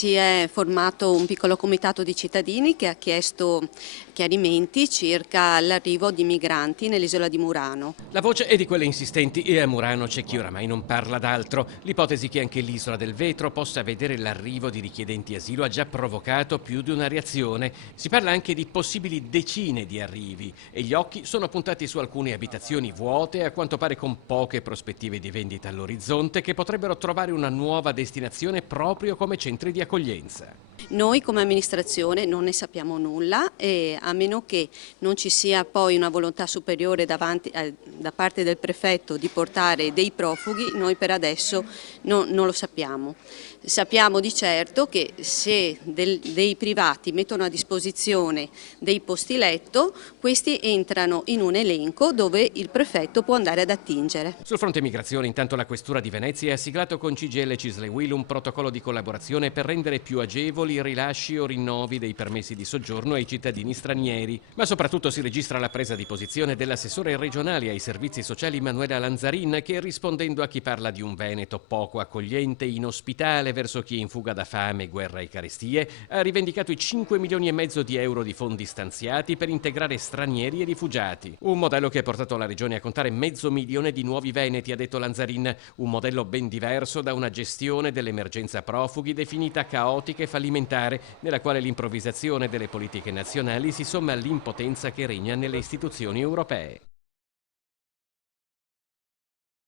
Si è formato un piccolo comitato di cittadini che ha chiesto chiarimenti circa l'arrivo di migranti nell'isola di Murano. La voce è di quelle insistenti e a Murano c'è chi oramai non parla d'altro. L'ipotesi che anche l'isola del Vetro possa vedere l'arrivo di richiedenti asilo ha già provocato più di una reazione. Si parla anche di possibili decine di arrivi e gli occhi sono puntati su alcune abitazioni vuote, a quanto pare con poche prospettive di vendita all'orizzonte, che potrebbero trovare una nuova destinazione proprio come centri di accoglienza. Noi come amministrazione non ne sappiamo nulla e a meno che non ci sia poi una volontà superiore da parte del prefetto di portare dei profughi, noi per adesso non lo sappiamo. Sappiamo di certo che se dei privati mettono a disposizione dei posti letto, questi entrano in un elenco dove il prefetto può andare ad attingere. Sul fronte migrazione, intanto, la Questura di Venezia ha siglato con CGIL e Cisle-Will un protocollo di collaborazione per rendere più agevoli i rilasci o rinnovi dei permessi di soggiorno ai cittadini stranieri. Ma soprattutto si registra la presa di posizione dell'assessore regionale ai servizi sociali Manuela Lanzarin, che, rispondendo a chi parla di un Veneto poco accogliente, inospitale verso chi è in fuga da fame, guerra e carestie, ha rivendicato i 5 milioni e mezzo di euro di fondi stanziati per integrare stranieri e rifugiati. Un modello che ha portato la regione a contare 500.000 di nuovi veneti, ha detto Lanzarin, un modello ben diverso da una gestione dell'emergenza profughi definita caotica e fallimentare, nella quale l'improvvisazione delle politiche nazionali si somma all'impotenza che regna nelle istituzioni europee.